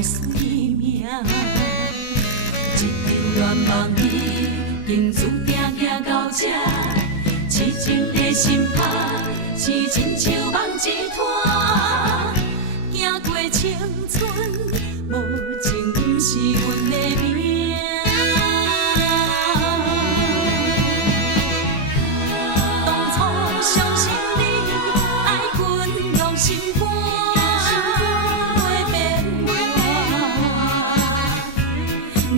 无水命。一场愿望已经注定行到这，痴情的心魄是亲像梦一摊，行过青春，无情不是阮的命。当初相信你爱阮用心肝，袂变我，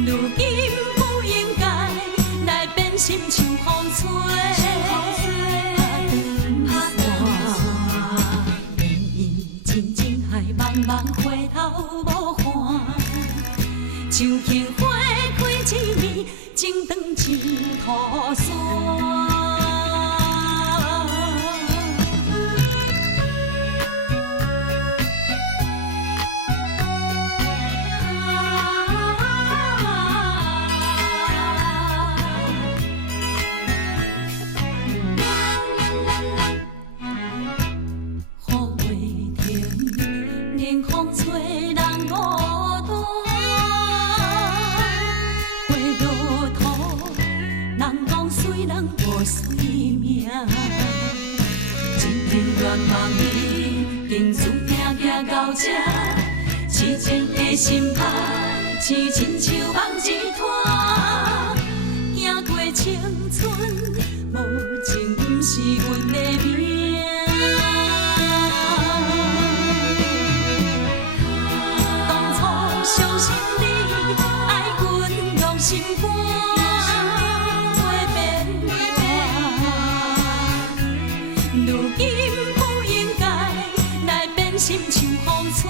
如今不应该来变心像风吹。茫茫回头无看，像杏花开一面，情长像土山。风吹人孤单，花落土，人讲水人无水命。一场愿望已经注定行到这，痴情的心魄是亲像梦一摊，行过青春，无情不是阮的命。相信你爱阮用心肝，袂变我。如今不应该来变心像风吹。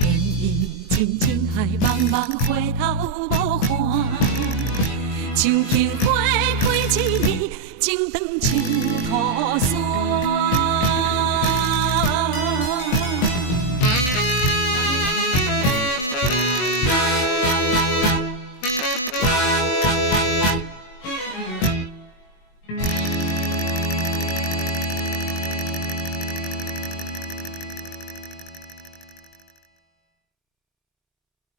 愿意静静海茫茫回头无看，像杏花开一面，情长像土山。